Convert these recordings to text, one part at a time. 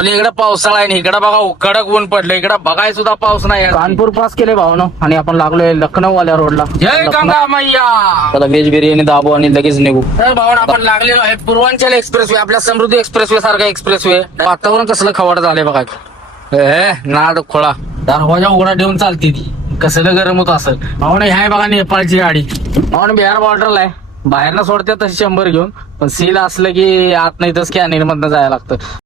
पण इकडे पावसाळा आहे, इकडे बघा कडक ऊन पडलं, इकडे बघाय सुद्धा पाऊस नाही. कानपूर पास केले भावनो आणि आपण लागलोय लखनौ वाल्या रोडला. जय गंगा मैया. त्याला व्हेज बिर्याणी दाबू आणि लगेच निघू. तर भावना आपण लागलेलो आहे पूर्वांचल एक्सप्रेसवे, आपल्या समृद्धी एक्सप्रेसवे सारखा एक्सप्रेसवे. वातावरण कसलं खवड झालंय बघा. नाद खोळा दरवाजा उघडा ठेवून चालते ती, कसलं गरम होत असेल. भावना ह्या बघा नेपाळची गाडी. भावना बिहार बॉर्डरला आहे, बाहेरनं सोडते तशी 100 घेऊन, पण सील असलं की आत नाही तर स्कॅनिंग मधनं जायला लागतं.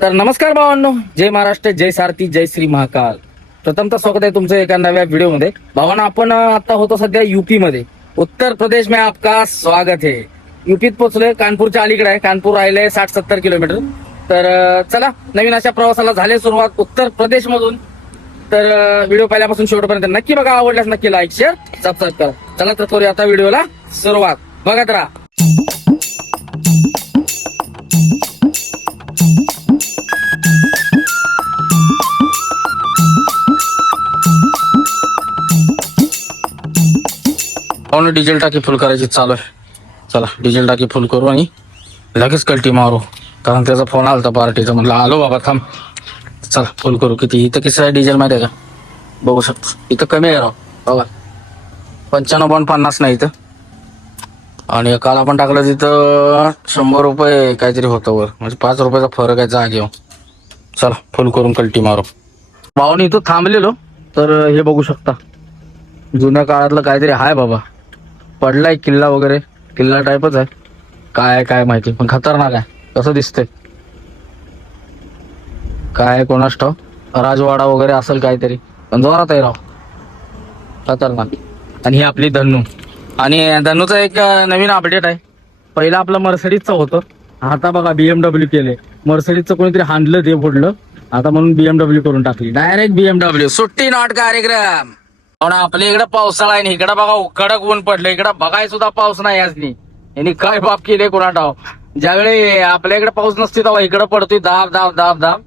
तर नमस्कार भावांनो, जय महाराष्ट्र, जय सारथी, जय श्री महाकाल. प्रथमतः स्वागत आहे तुमचं एका नव्या व्हिडिओमध्ये. भावांनो, आपण आता होतो सध्या यूपी मध्ये, उत्तर प्रदेश में आपका स्वागत है. यूपीत पोहोचलोय, कानपूरच्या अलीकडे आहे. कानपूर राहिलंय 60-70 किलोमीटर. तर चला, नवीन अशा प्रवासाला झाले सुरुवात उत्तर प्रदेश मधून. तर व्हिडिओ पहिल्यापासून शेवटपर्यंत नक्की बघा, आवडल्यास नक्की लाईक शेअर सबस्क्राईब करा. चला तर करूया आता व्हिडिओला सुरुवात. बघत राहा. पाहून डिझेल टाकी फुल करायची चालू आहे. चला डिझेल टाकी फुल करू आणि लगेच कल्टी मारू, कारण त्याचा फोन आला होता पार्टीचा. म्हटलं आलो बाबा थांब. चला फुल करू. किती इथं किती आहे डिझेल माहिती आहे का? बघू शकतो इथं कमी आहे राव बघा, 95.50 नाही इथं. आणि काल आपण टाकलं तिथं 100 रुपये काहीतरी होतं वर, म्हणजे 5 रुपयाचा फरक आहे जागेवर. चला फुल करून कल्टी मारू. भाऊनी इथं थांबलेलो, तर हे बघू शकता जुन्या काळातलं काहीतरी आहे बाबा. पडलाय किल्ला वगैरे, किल्ला टाईपच आहे. काय माहिती, पण खतरनाक आहे. कसं दिसतंय काय कोणास ठाव, राजवाडा वगैरे असेल काहीतरी, पण जोरात आहे राव, खतरनाक. आणि ही आपली धन्नू. आणि धन्नूचं एक नवीन अपडेट आहे. पहिला आपलं मर्सिडीजचं होतं, आता बघा BMW केले. मर्सिडीजचं कोणीतरी हाणलं ते फोडलं, आता म्हणून BMW करून टाकली. Direct BMW. सुट्टी नॉट कार्यक्रम. आपल्या इकडे पावसाळा आहे, इकडे बघा कडक ऊन पडलं, इकडे बघाय सुद्धा पाऊस नाही. याचनी यांनी काय बाप केले कोणा ठाव. ज्यावेळी आपल्या इकडे पाऊस नसते तेव्हा इकडे पडतोय दाब दाब दाब दाब.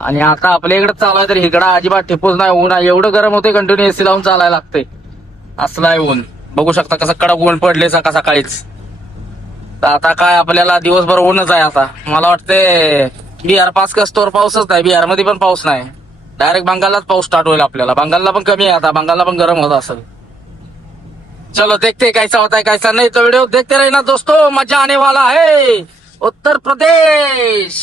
आणि आता आपल्या इकडे चालाय तर इकडे अजिबात ठिपूस नाही. ऊन आहे एवढं गरम होते, कंटिन्यू एसी लावून चालायला लागतंय. असलं आहे ऊन. बघू शकता कसं कडक ऊन पडले सकाळीच. तर आता काय आपल्याला दिवसभर ऊनच आहे. आता मला वाटतंय बिहार पास कस्तोर पाऊसच नाही, बिहार मध्ये पण पाऊस नाही. डायरेक्ट बंगाललाच पाऊस स्टार्ट होईल आपल्याला. बंगालला पण कमी आहे आता, बंगालला पण गरम होत असेल. चलो देखते कैसा होता है कैसा नहीं, तो वीडियो देखते रहना दोस्तों, मजा आने वाला है. उत्तर प्रदेश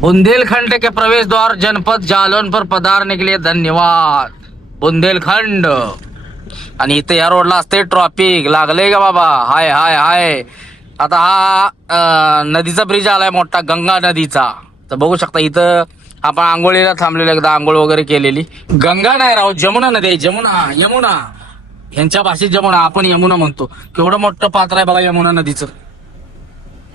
बुंदेलखंड के प्रवेश द्वार जनपद जालौन पर पधारने के लिए धन्यवाद. बुंदेलखंड. आणि इथे या रोडला असते ट्रॉफिक लागले का बाबा. हाय हाय हाय. आता हा नदीचा ब्रिज आलाय मोठा, गंगा नदीचा. तर बघू शकता इथं आपण आंघोळीला थांबलेलो, एकदा आंघोळ वगैरे केलेली. गंगा नाही राव, जमुना नदी आहे. यमुना यांच्या भाषेत जमुना, आपण यमुना म्हणतो. केवढं मोठं पात्र आहे बघा यमुना नदीचं.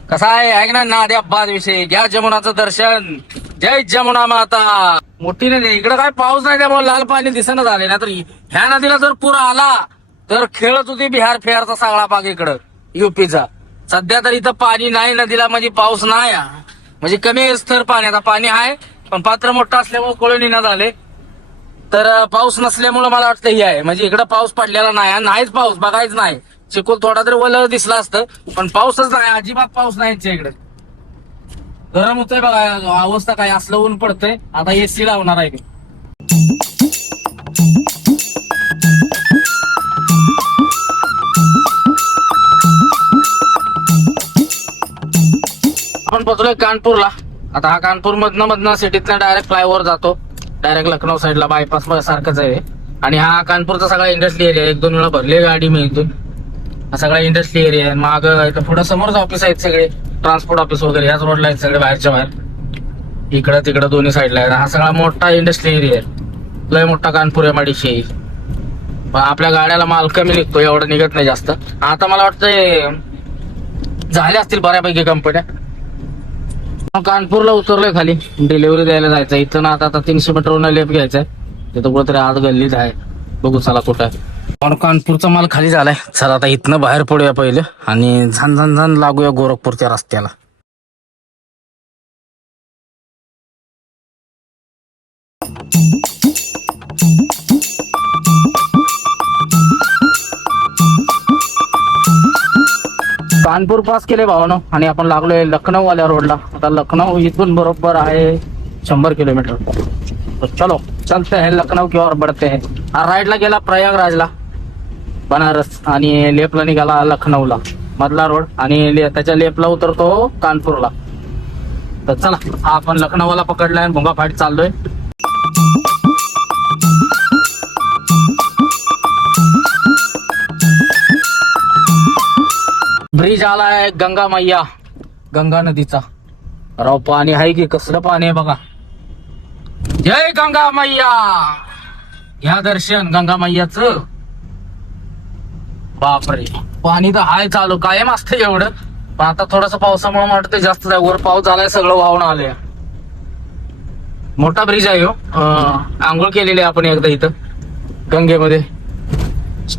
कसं आहे ऐक ना, नाद्या बाद विषय घ्या जमुनाचं दर्शन. जय जमुना माता. मोठी नदी. इकडे काय पाऊस नाही त्यामुळे लाल पाणी दिसणं झाले ना. तर ह्या नदीला जर पूर आला तर खेळत होती बिहार फेअरचा सगळा भाग इकडं युपीचा. सध्या तर इथं पाणी नाही नदीला, म्हणजे पाऊस नाही, म्हणजे कमी स्तर पाणी. आता पाणी आहे पण पात्र मोठं असल्यामुळे कोळणी न झाले. तर पाऊस नसल्यामुळे मला वाटतं हे आहे, म्हणजे इकडं पाऊस पडलेला नाहीच. पाऊस बघायच नाही. चिखल थोडा तरी वल दिसला असतं, पण पाऊसच नाही, अजिबात पाऊस नाही इकडे. गरम होतंय बघा, अवस्था काय असलं ऊन पडतंय. आता एसी लावणार आहे. आपण पोहोचलोय कानपूरला. आता हा कानपूर मधनं सिटीतनं डायरेक्ट फ्लायओव्हर जातो, डायरेक्ट लखनौ साईडला बायपास सारखंच आहे. आणि हा कानपूरचा सगळा इंडस्ट्री एरिया. 1-2 वेळा भरले गाडी मी इथून. हा सगळा इंडस्ट्री एरिया आहे. माग इथं पुढे समोरच ऑफिस आहेत सगळे, ट्रान्सपोर्ट ऑफिस वगैरे ह्याच रोडला आहेत सगळे, बाहेरच्या बाहेर. इकडं तिकडं दोन्ही साईडला आहे. हा सगळा मोठा इंडस्ट्री एरिया आहे, लय मोठा कानपूर MIDC. पण आपल्या गाड्याला माल कमी निघतो, एवढं निघत नाही जास्त. आता मला वाटतंय झाल्या असतील बऱ्यापैकी कंपन्या. कानपूरला उतरलोय खाली, डिलिव्हरी द्यायला जायचं. इथं ना आता 300 मीटरवरून लेप घ्यायचंय. तिथं कुठेतरी आज गल्लीत आहे, बघू चला कुठं आहे. पण कानपूरचा माल खाली झालाय. चला आता इथनं बाहेर पडूया पहिले आणि झन झन झन लागूया गोरखपूरच्या रस्त्याला. कानपूर पास केले भावानो आणि आपण लागलोय लखनौ वाल्या रोडला. आता लखनौ इथून बरोबर आहे 100 किलोमीटर. तो चलो चलते हैं लखनौ की ओर बढ़ते हैं. हा राईटला गेला प्रयागराजला बनारस आणि लेपला निघाला लखनौला मधला रोड आणि त्याच्या लेपला उतरतो कानपूरला. तर चला हा आपण लखनौला पकडलाय आणि भोंगा फाईट चाललोय. ब्रिज आलाय गंगा मैया, गंगा नदीचा. राव पाणी आहे की कसलं पाणी आहे बघा. जय गंगा मैया, घ्या दर्शन गंगा मैयाचं. बापरे पाणी तर हाय चालू कायम असतं एवढं, पण आता थोडस पावसामुळे वाटतं जास्त जाय. वर पाऊस झालाय सगळं वाहून आलंय. मोठा ब्रिज आहे हो. आंघोळ केलेली आपण एकदा इथं गंगेमध्ये.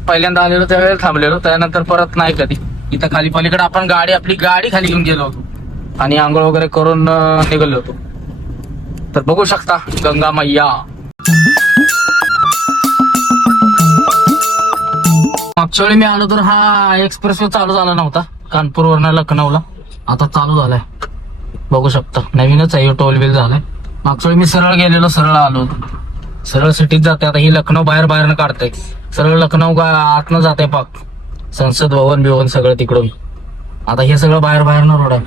पहिल्यांदा आलेलो त्यावेळेला थांबलेलो, त्यानंतर परत नाही कधी. इथं खाली पलीकडे आपण आपली गाडी खाली घेऊन गेलो होतो आणि आंघोळ वगैरे करून निघालो होतो. तर बघू शकता गंगा मैया. मागच्या वेळी मी आलो तर हा एक्सप्रेसवे चालू झाला नव्हता कानपूरवरनं लखनौला. आता चालू झालाय बघू शकता. नवीनच आहे, टोल बिल झालाय. मागच्या वेळी मी सरळ गेलेलो, सरळ आलो, सरळ सिटीत जाते. आता ही लखनौ बाहेरनं काढते, सरळ लखनौ आतनं जाते पाक संसद भवन बिवन सगळं तिकडून. आता हे सगळं बाहेरनं रोड आहे.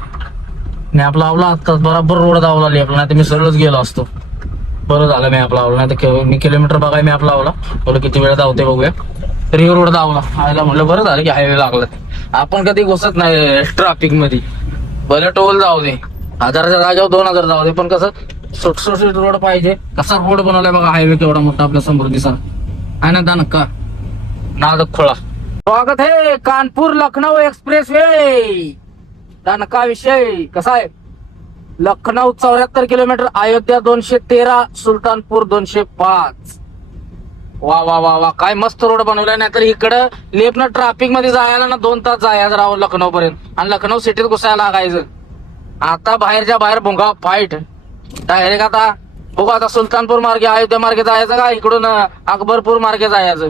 मॅप लावला आता बरोबर रोड दावला लेपला, नाही तर मी सरळच गेलो असतो. बरं झालं मॅप लावला, नाही तर मी किलोमीटर बघाय मॅप लावला, बोल किती वेळ धावते बघूया. तरी रोड दावला आयला, म्हणलं बरं झालं की हायवे लागला. आपण कधी घुसत नाही ट्रॅफिक मध्ये, भले टोल जाऊ दे, 1000च्या जागेवर 2000 जाऊ दे, पण कसं सुटसुटीत रोड पाहिजे. कसा रोड बनवलाय बघा हायवे केवढा मोठा आपल्या समृद्धीचा आहे ना. दानक्का नादखोळा. स्वागत है कानपूर लखनौ एक्सप्रेस वे. दानका विषय कसा आहे. लखनौ 74 किलोमीटर, अयोध्या 213, सुलतानपूर 205. वा वा वा वा काय मस्त रोड बनवलाय. नाहीतर इकडं लेपनं ट्रॅफिक मध्ये जायला ना 2 तास जायचं राहून लखनौ पर्यंत, आणि लखनौ सिटीत घुसायला लागायचं. आता बाहेरच्या बाहेर भोंगा फाईट डायरेक्ट. आता बघू आता सुलतानपूर मार्गे अयोध्या मार्गे जायचं का इकडून अकबरपूर मार्गे जायचं.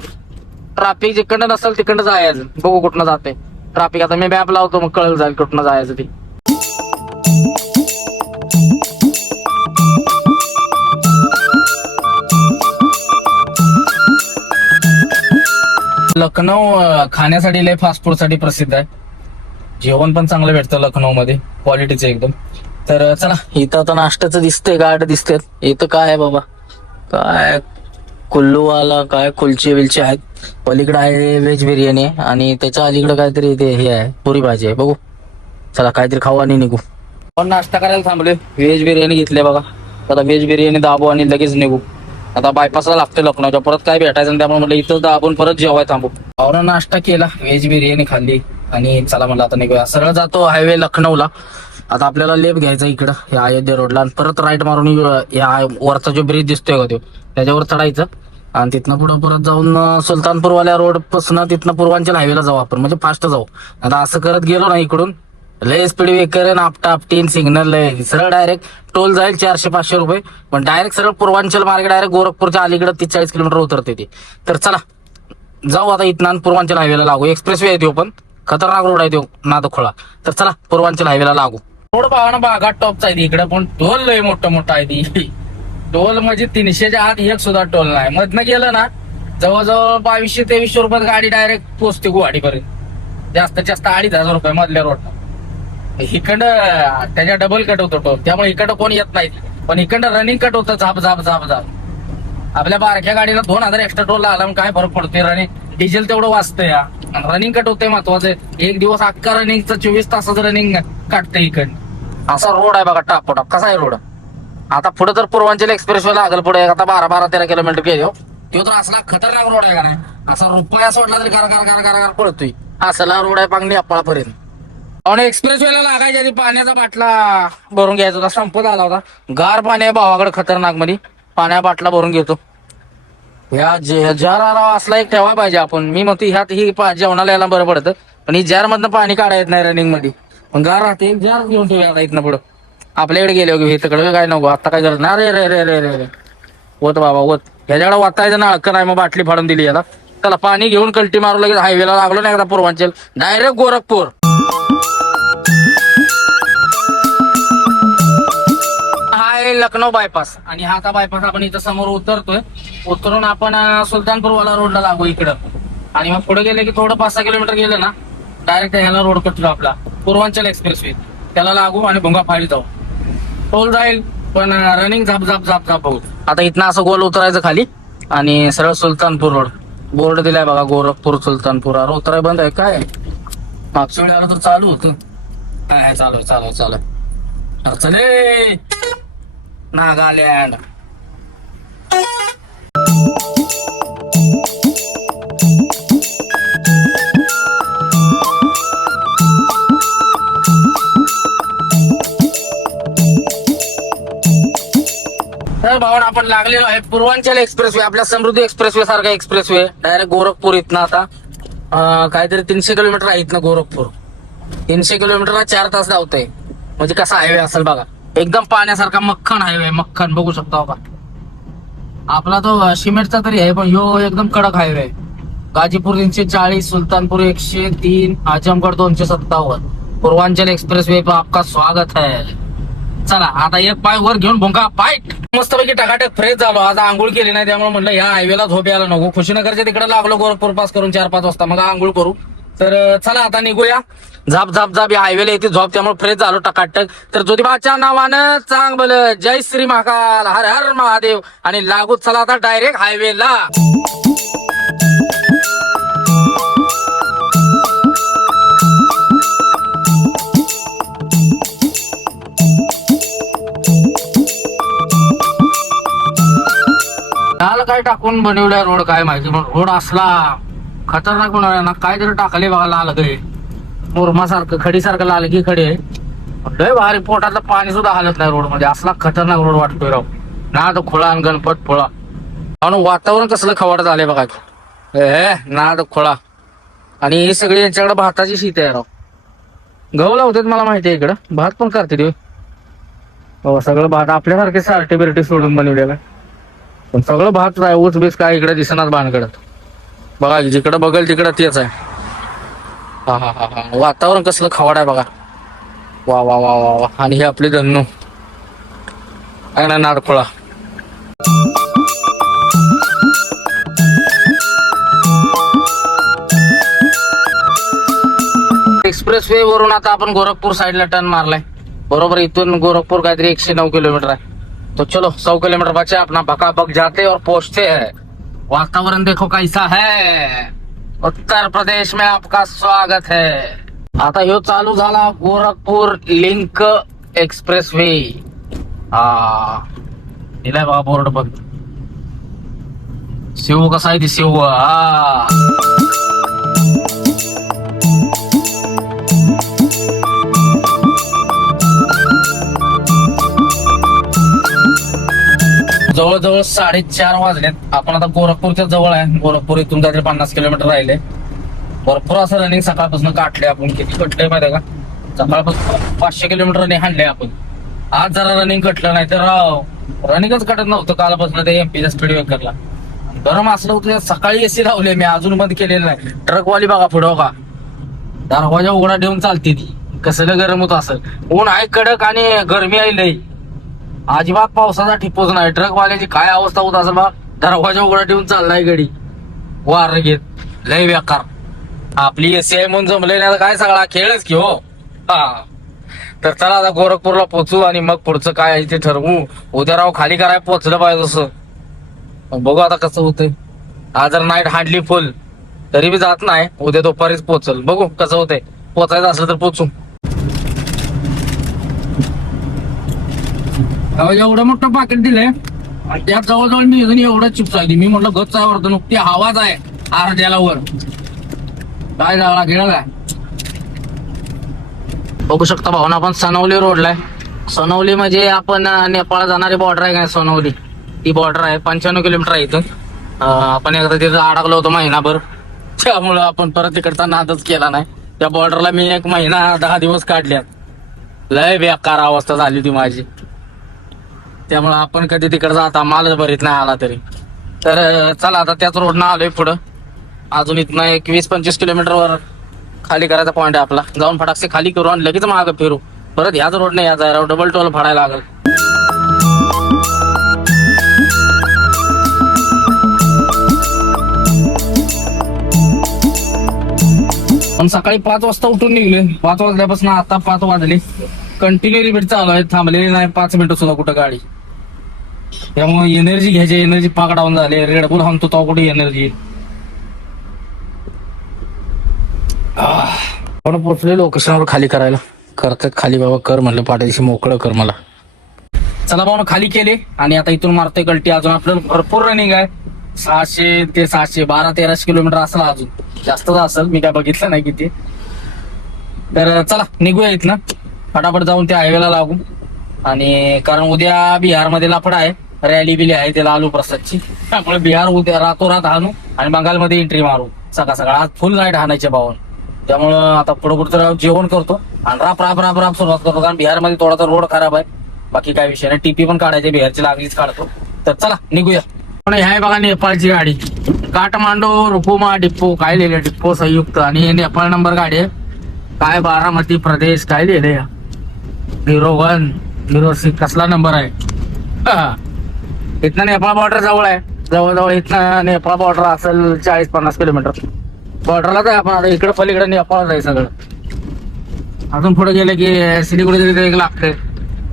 ट्रॅफिक जिकडनं नसेल तिकडनं जायचं, बघू कुठनं जाते ट्रॅफिक. आता मी मॅप लावतो मग कळलं जाईल कुठनं जायचं ते. लखनौ खाण्यासाठी लय फास्ट फूड साठी प्रसिद्ध आहे. जेवण पण चांगलं भेटतं लखनौ मध्ये, क्वालिटीचं एकदम. तर चला इथं आता नाश्त्याचं दिसतंय, गाड दिसतेत. इथं काय आहे बाबा, काय कुल्लूवाला, काय कुलचे विलचे आहेत. पलीकडे आहे व्हेज बिर्याणी आणि त्याच्या अलीकडे काहीतरी इथे हे आहे पुरी भाजी आहे. बघू चला काहीतरी खाऊ आणि निघू. पण नाश्ता करायला थांबले, व्हेज बिर्याणी घेतली बघा. आता व्हेज बिर्याणी दाबू आणि लगेच निघू. आता बायपासला लागते लखनौच्या, परत काय भेटायचं त्यामुळे म्हटलं इथं दाबून परत जेवाय थांबू. पाहुणा नाश्ता केला, व्हेज बिर्याणी खाल्ली आणि चला म्हणलं आता निघूया. सरळ जातो हायवे लखनौला. आता आपल्याला लेप घ्यायचा इकडं या अयोध्या रोडला आणि परत राईट मारून या वरचा जो ब्रिज दिसतोय का तो त्याच्यावर चढायचं आणि तिथनं पुढं परत जाऊन सुलतानपूरवाल्या रोड पासून तिथनं पूर्वांचल हायवेला जाऊ आपण, म्हणजे फास्ट जाऊ. आता असं करत गेलो ना इकडून लय स्पीड ब्रेकर आपटा 3 सिग्नल लय सरळ डायरेक्ट टोल जाईल 400-500 रुपये, पण डायरेक्ट सरळ पूर्वांचल मार्ग डायरेक्ट गोरखपूरच्या अलीकडे 30-40 किलोमीटर उतरते ते. तर चला जाऊ आता इथनं पूर्वांचल हायवेला लागू. एक्सप्रेस वे आहे तो, पण खतरनाक रोड आहे तो नादखोळा. तर चला पूर्वांचल हायवेला लागू. रोड पाहा ना बागा टॉपचा आहे इकडे, पण टोल लय मोठं आहे ती. टोल म्हणजे 300च्या आत एक सुद्धा टोल नाही. मधनं गेलं ना जवळजवळ 2200-2300 रुपयात गाडी डायरेक्ट पोहोचते गुवाहाटीपर्यंत. जास्तीत जास्त 2500 रुपये मधल्या रोड. इकडं त्याच्या डबल कट होतो टोल, त्यामुळे इकडं कोण येत नाही. पण इकडं रनिंग कट होतं झाप झाप झाप झाप. आपल्या बारक्या गाडीला 2000 एक्स्ट्रा टोल आला काय फरक पडतोय. रनिंग डिझेल तेवढं वाचतंय, रनिंग कट होतंय महत्वाचं. एक दिवस अख्खा रनिंगचं 24 तासाचं रनिंग काटतंय इकडं. असा रोड आहे बघा टापोटाप. कसा आहे रोड. आता पुढे तर पूर्वांचल एक्सप्रेस वे लागल पुढे. आता 12-13 किलोमीटर गेलो तो तर असला खतरनाक रोड आहे का नाही. असा रुपया सोडला तरी गार गार गार गार गार पडतोय. असला रोड आहे पांगणी अप्पाळापर्यंत. आणि एक्सप्रेस वेला लागायच्या आधी पाण्याचा बाटला भरून घ्यायचा होता, संपत आला होता. गार पाणी आहे भावाकडे खतरनाक मध्ये, पाण्या बाटला भरून घेतो. ह्या जार असला एक ठेवा पाहिजे आपण. मी म्हणतो ह्यात ही जेवणाला यायला बरं पडतं, पण ही जार मधनं पाणी काढा येत नाही रनिंग मध्ये. पण गार राहते, एक जार घेऊन ठेवूया आता इथनं पुढं. आपल्याकडे गेले हे तिकडे काय नको आता, काय करत ना. रे रे रे रे रे होत बाबा होत. ह्याच्याकडे वाचायचं ना अडकं नाही, मग बाटली फाडून दिली याला. चला पाणी घेऊन कल्टी मारू लगेच हायवेला लागलो नाही एकदा पूर्वांचल डायरेक्ट गोरखपूर. हा आहे लखनौ बायपास आणि हा आता बायपास आपण इथं समोर उतरतोय. उतरून आपण सुलतानपूरवाला रोडला लागू इकडं. आणि मग पुढे गेले की थोडं 5-6 किलोमीटर गेलं ना, डायरेक्ट ह्याला रोड कटलो आपला पूर्वांचल एक्सप्रेसवे. त्याला लागू आणि भोंगा फाडी जाऊ. टोल जाईल पण रनिंग झाप झाप झाप झाप होऊ. आता इथनं असं गोल उतरायचं खाली आणि सरळ सुलतानपूर रोड. बोर्ड दिलाय बघा, गोरखपूर सुलतानपूर. अरे उतराय बंद आहे काय? मागच्या वेळी आलं तर चालू होतं. काय चालू चालू चालू चले नागालँड. तर भावना आपण लागलेलो आहे पूर्वांचल एक्सप्रेसवे. आपल्या समृद्धी एक्सप्रेसवे सारखा एक्सप्रेसवे डायरेक्ट गोरखपूर इथनं. आता काहीतरी 300 किलोमीटर आहे इथनं गोरखपूर. 300 किलोमीटरला 4 तास धावतंय. म्हणजे कसा हायवे असेल बघा, एकदम पाण्यासारखा मक्खन हायवे. मक्खन बघू शकता बघा. आपला तो सिमेंटचा तरी आहे, पण ह्यो एकदम कडक हायवे आहे. गाजीपूर 340, सुलतानपूर 103, आजमगड 257. पूर्वांचल एक्सप्रेसवे पर आपका स्वागत है. चला आता एक पाय वर घेऊन भोंगा पाईट. मस्तपैकी टकाटक फ्रेश झालो. आज आंघोळ केली नाही, त्यामुळे म्हणलं ह्या हायवेला झोप यायला नको. खुशीनगरच्या तिकडे लागलो गोरखपूर पास करून 4-5 वाजता, मग आंघोळ करू. तर चला आता निघूया. झाप झाप झाप या हायवेला येते झोप, त्यामुळे फ्रेश झालो टकाटक. तर ज्योतिबाच्या नावानं चांग बोल जय श्री महाकाल, हर हर महादेव. आणि लागू चला आता डायरेक्ट हायवेला. त्याला काय टाकून बनवलाय रोड काय माहिती, पण रोड असला खतरनाक बनवलाय ना. काहीतरी टाकले बघा लाल गे मुरमासारखं, खडीसारखं लाल की खडी आहे. लय भारी, पोटातलं पाणी सुद्धा हालत नाही रोड मध्ये. असला खतरनाक रोड वाटतोय राव ना. तो खोळा आणि गणपत खोळा. आणि वातावरण कसलं खवड झालंय बघा. ना तो खोळा. आणि ही सगळी यांच्याकडे भाताची शेती आहे राव. गहू लावतात मला माहिती आहे, इकडं भात पण करते ते. सगळं भात आपल्यासारखे सारटे बिरटे सोडून बनवलेलं, पण सगळं भात आहे. ऊस बीस काय इकडे दिसणार भानकडत बघा. जिकडं बघल तिकडं तेच आहे. हा हा हा हा, वातावरण कसलं खवाड आहे बघा. वा वा वा वा वा. आणि हे आपले धन्नू आहे ना, नाडखोळा. एक्सप्रेसवे वरून आता आपण गोरखपूर साईडला टर्न मारलाय. बरोबर इथून गोरखपूर काहीतरी 109 किलोमीटर आहे. तो चलो 100 किलोमीटर बचे अपना बकाबक जाते और पहुंचते हैं. वातावरण देखो कैसा है. उत्तर प्रदेश में आपका स्वागत है. आता ह्यो चालू झाला गोरखपूर लिंक एक्सप्रेसवे. हा दिलाय बघा बोर्ड बघ. शिव कसा आहे ती शिव. हा जवळजवळ 4:30 वाजलेत. आपण आता गोरखपूरच्या जवळ आहे. गोरखपूर इथून काहीतरी 50 किलोमीटर राहिले. भरपूर असं रनिंग सकाळपासून काढले आपण. किती कटलंय माहिती आहे का? सकाळपासून 500 किलोमीटर रनिंग हाणले आपण. आज जरा रनिंग कटलं, नाही तर रनिंगच कटत नव्हतं कालपासून ते एमपीच्या स्पीड ब्रेकरला. गरम असलं होतं. सकाळी एसी लावले मी, अजून बंद केलेलं नाही. ट्रकवाली बघा पुढं का दरवाजा उघडा ठेवून चालते ती. कसलं गरम होत असेल. ऊन आहे कडक आणि गरमी आहे लई. अजिबात पावसाचा ठिपूच नाही. ट्रकवाल्याची काय अवस्था होत असेल बा. दरवाजा उघडा ठेवून चाललाय गडी वार घेत. लय बेकार. आपली एसी आहे म्हणून जमले नाही काय सगळा खेळच की हो. हा तर चला आता गोरखपूरला पोहोचू आणि मग पुढचं काय आहे ते ठरवू. उद्या राव खाली करायला पोहोचलं पाहिजे तसं. बघू आता कसं होतंय. आज जर नाईट हांडली फुल तरी बी जात नाही. उद्या दुपारीच पोहोचल. बघू कसं होतंय. पोचायचं असलं तर पोचू. एवढं मोठं पाकिट दिलंय त्या जवळजवळ मी एवढं चिप्स आहे. मी म्हटलं गच आहे वरतं नुकती हवाच आहे अर्ध्याला वर. काय झाला गेला काय बघू शकता भावना आपण सनवली रोडला आहे. सनवली म्हणजे आपण नेपाळ जाणारी बॉर्डर आहे काय, सनवली ती बॉर्डर आहे. 95 किलोमीटर आहे इथून. आपण एकदा तिथं अडकलो होतो महिनाभर, त्यामुळं आपण परत तिकडचा नादच केला नाही. त्या बॉर्डरला मी 1 महिना 10 दिवस काढल्यात. लय बेकार अवस्था झाली ती माझी. त्यामुळं आपण कधी तिकडे जाता मालच भरीत नाही आला तरी. तर चला आता त्याच रोडनं आलोय पुढं. अजून इथनं 20-25 किलोमीटरवर खाली करायचा पॉईंट आहे आपला. जाऊन फटाकसे खाली करू आणि लगेच मागं फिरू. परत ह्याच रोडने यायचा, डबल टोल फाडायला लागल. पण सकाळी 5 वाजता उठून निघले. 5 वाजल्यापासून आता 5 वाजले. कंटिन्यू रिपीट चालू आहे, थांबलेली नाही 5 मिनिटं सुद्धा कुठं गाडी. त्यामुळे एनर्जी घ्यायची, एनर्जी पाक डाऊन झाले. रेडबुल हाणतो तो कुठे एनर्जी. आपण पोचले लोकेशनवर खाली करायला. करतात खाली बाबा, कर म्हणलं पाठीशी मोकळं कर मला. चला बाबा खाली केले आणि आता इथून मारतोय गलटी. अजून आपल्याला भरपूर रनिंग आहे. 600 ते 700 12-13 किलोमीटर असला, अजून जास्तच असेल, मी काय बघितलं नाही किती. तर चला निघूया इथनं फटाफट, जाऊन त्या हायवेला लागू. आणि कारण उद्या बिहारमध्ये लफडा आहे, रॅली बिली आहे त्याला लालू प्रसादची. त्यामुळे बिहार उद्या रातोरात हाणू आणि बंगालमध्ये एंट्री मारू सकाळ सकाळ. आज फुल नाईट हाणायचे भावन. त्यामुळं आता पुढे पुढचं जेवण करतो आणि राप राप राप राप सुरुवात करतो. कारण बिहारमध्ये थोडासा रोड खराब आहे, बाकी काय विषय नाही. टीपी पण काढायचे, बिहारची लागलीच काढतो. तर चला निघूया. पण हे आहे बघा नेपाळची गाडी, काठमांडू रुकुमा डिप्पो, काय लिहिले डिप्पो संयुक्त. आणि हे नेपाळ नंबर गाडी आहे. काय बारामती प्रदेश काय लिहिले, 01 06 कसला नंबर आहे. इथनं नेपाळ बॉर्डर जवळ आहे, जवळजवळ इथनं नेपाळ बॉर्डर असेल 40-50 किलोमीटर. बॉर्डरलाच आहे आपण आता. इकडे पलीकडे नेपाळ आहे सगळं. अजून पुढे गेले की सिलिगुडी एक लागते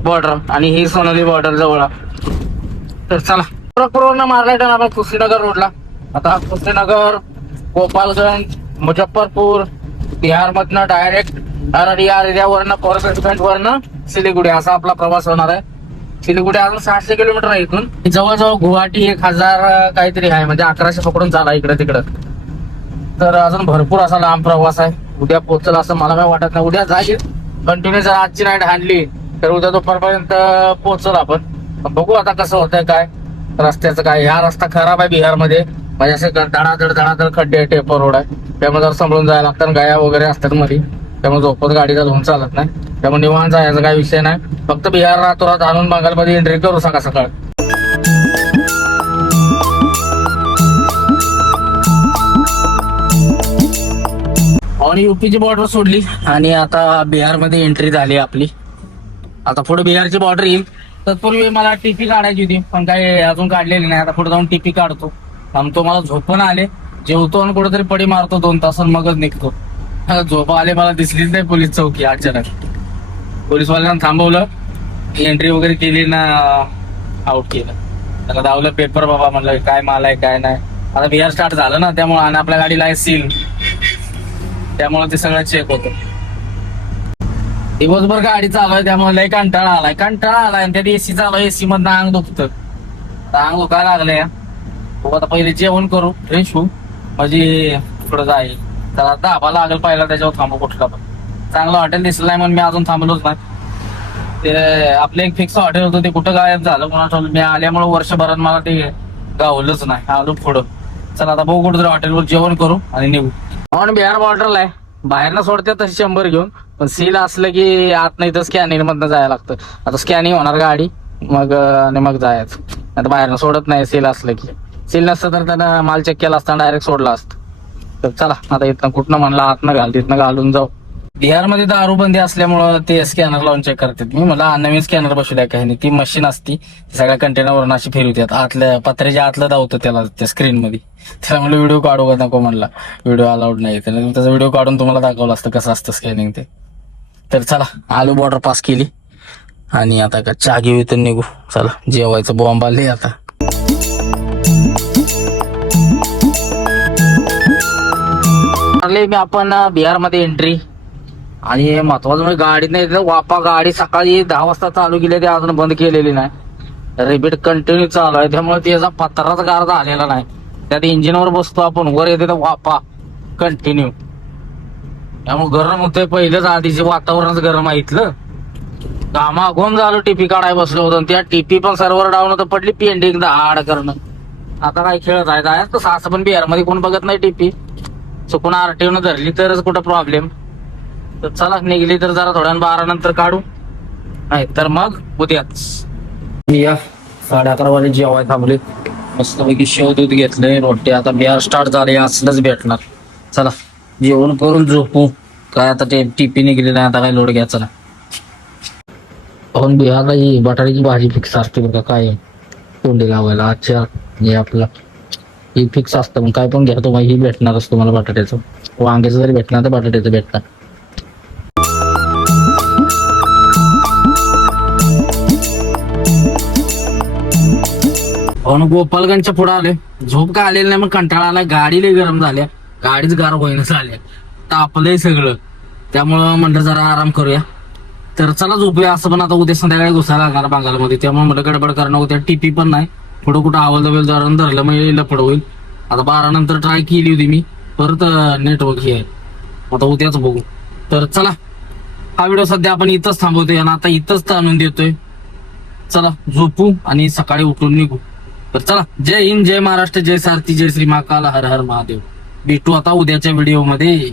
बॉर्डर, आणि ही सोनाली बॉर्डर जवळ. तर चला पूर्ण मारलाय का आपण कुशीनगर रोडला. आता कुशीनगर, गोपालगंज, मुजफ्फरपूर, बिहार मधनं डायरेक्ट अररिया, अररियावरनं पोरबंदर वरनं सिलिगुडी असा आपला प्रवास होणार आहे. सिलिगुडी अजून 600 किलोमीटर आहे इथून. जवळजवळ गुवाहाटी 1000 काहीतरी आहे, म्हणजे 1100 पकडून चाला इकडे तिकडं. तर अजून भरपूर असा लांब प्रवास आहे. उद्या पोहोचल असं मला काय वाटत नाही. उद्या जाईल कंटिन्यू. जर आजची नाईट हाणली तर उद्या दुपारपर्यंत पोहोचल आपण. बघू आता कसं होतंय काय रस्त्याचं काय. हा रस्ता खराब आहे बिहारमध्ये, म्हणजे असे धडाधड खड्डे, टेपर रोड आहे. त्यामुळे जर सांभाळून जायला लागतं. गाया वगैरे असतात मध्ये, त्यामुळे झोपत गाडीचा धुवून चालत नाही. त्यामुळे निवांत जायचा काही विषय नाही. फक्त बिहार रातोरात आणून बंगालमध्ये एंट्री करू सकाळ सकाळ. आणि युपीची बॉर्डर सोडली आणि आता बिहारमध्ये एंट्री झाली आपली. आता पुढे बिहारची बॉर्डर येईल. तत्पूर्वी मला टीपी काढायची होती, पण काही अजून काढलेली नाही. आता पुढे जाऊन टीपी काढतो. थांबतो, मला झोप पण आले, जेवतो आणि कुठेतरी पडी मारतो 2 तास मगच निघतो. झोप आले, मला दिसलीच नाही पोलीस चौकी. अचानक पोलीसवाल्यांना थांबवलं, एंट्री वगैरे केली ना, आउट केलं. त्याला दावलं पेपर बाबा, म्हणलं काय माल आहे काय नाही. आता बिहार स्टार्ट झालं ना, त्यामुळे आणि आपल्या गाडीला आहे सील, त्यामुळे ते सगळं चेक होतं. दिवसभर गाडी चालू आहे, त्यामुळे लय कंटाळा आलाय आणि त्यात एसी चालू आहे. एसी मधनं अंग दुखतं, अंग दुखायला लागलंय. आता पहिले जेवण करू, फ्रेश होऊ, म्हणजे पुढे जाईल. त्याला धाबा लागेल पहिला, त्याच्यावर थांबू कुठला पण. चांगलं हॉटेल दिसलं नाही म्हणून मी अजून थांबलोच नाही. ते आपलं एक फिक्स हॉटेल होतं, ते कुठं गायब झालं कोणाला. मी आल्यामुळे वर्षभरात मला ते गावलंच नाही. आलो पुढं. चला आता बघू कुठं हॉटेलवर जेवण करू आणि निघू. म्हणून बिहार बॉर्डरला आहे, बाहेरनं सोडते तशी 100 घेऊन, पण सील असलं की आत नाही तर स्कॅनिंग मधनं जायला लागतं. आता स्कॅनिंग होणार गाडी, मग जायचं. आता बाहेरनं सोडत नाही सील असलं की. सील नसतं तर त्यानं माल चेक केला असताना डायरेक्ट सोडला असतं. तर चला आता इथनं कुठनं म्हणलं आतनं घाल, तिथनं घालून जाऊ. बिहारमध्ये दारूबंदी असल्यामुळं ते स्कॅनर लावून चेक करतात. मी मला नवीन स्कॅनर बसवल्या काही नाही. ती मशीन असती, सगळ्या कंटेनरवरून अशी फिरवतात. आतल्या पत्र्याच्या आतलं धावतं त्याला, त्या स्क्रीन मध्ये. त्याला म्हणलं व्हिडिओ काढू का नको, म्हणला व्हिडिओ अलाउड नाही. त्याने त्याचा व्हिडिओ काढून तुम्हाला दाखवलं असतं कसं असतं स्कॅनिंग ते. तर चला आलू बॉर्डर पास केली आणि आता का चहा घेऊ इथून निघू. चला जेवायचं बॉम्ब आले आता. मी आपण बिहारमध्ये एंट्री. आणि महत्वाचं म्हणजे गाडी नाही वापा. गाडी सकाळी 10 वाजता चालू केली, ते अजून बंद केलेली नाही. रिपीट कंटिन्यू चालू आहे, त्यामुळे त्याचा पत्राचा गारदा आलेला नाही. त्यात इंजिनवर बसतो आपण, वर येते तर वापा कंटिन्यू. त्यामुळे गरम होतंय. पहिलंच आधीचे वातावरणच गरम आहे इथलं. घामाघूम झालं टीपी काढाय बसलो होतो. त्या टीपी पण सर्व्हर डाऊन होतं, पडली पेंडिंग दाड करणं. आता काय खेळत आहे काय तसं असं पण बिहार मध्ये कोण बघत नाही टीपी. चुकून आरटीओनं धरली तरच कुठं प्रॉब्लेम. तर चला निघली तर जरा थोड्या 12 नंतर काढू, नाही तर मग उद्याच. या 11:30 वाजे जेवाय थांबले. मस्तपैकी शेव दूध घेतलंय, रोटी. आता बिहार स्टार्ट झाले, असलंच भेटणार. चला जेवण करून झोपू. काय आता ते टीपी निघली नाही, आता काय लोड घ्या. चला. पण बिहारला ही बटाट्याची भाजी फिक्स असते बघा, काय तोंडी लावायला. अच्छा हे आपलं ही फिक्स असतं. मग काय पण घ्या तुम्हाला ही भेटणारच तुम्हाला बटाट्याचं. वांग्याचं जरी भेटणार तर बटाट्याचं भेटणार. पण गोपालगंजच्या पुढे आले, झोप का आलेली नाही, मग कंटाळा आला. गाडी लई गरम झाल्या, गाडीच गार होईना झाल्या, तापलंय सगळं. त्यामुळं म्हणलं जरा आराम करूया. तर चला झोपूया. असं पण आता उद्या संध्याकाळी घुसायला लागणार बांगालमध्ये, त्यामुळे म्हणलं गडबड करणं होत्या. टीपी पण नाही, पुढं कुठं आवल धरलं म्हणजे लफड होईल. आता 12 नंतर ट्राय केली होती मी, परत नेटवर्क हे आहे. आता उद्याच बघू. तर चला हा व्हिडिओ सध्या आपण इथंच थांबवतोय आणि आता इथंच आणून देतोय. चला झोपू आणि सकाळी उठून निघू. तर चला, जय हिंद, जय महाराष्ट्र, जय सारथी, जय श्री महाकाल, हर हर महादेव. भेटू आता उद्याच्या व्हिडिओ मध्ये.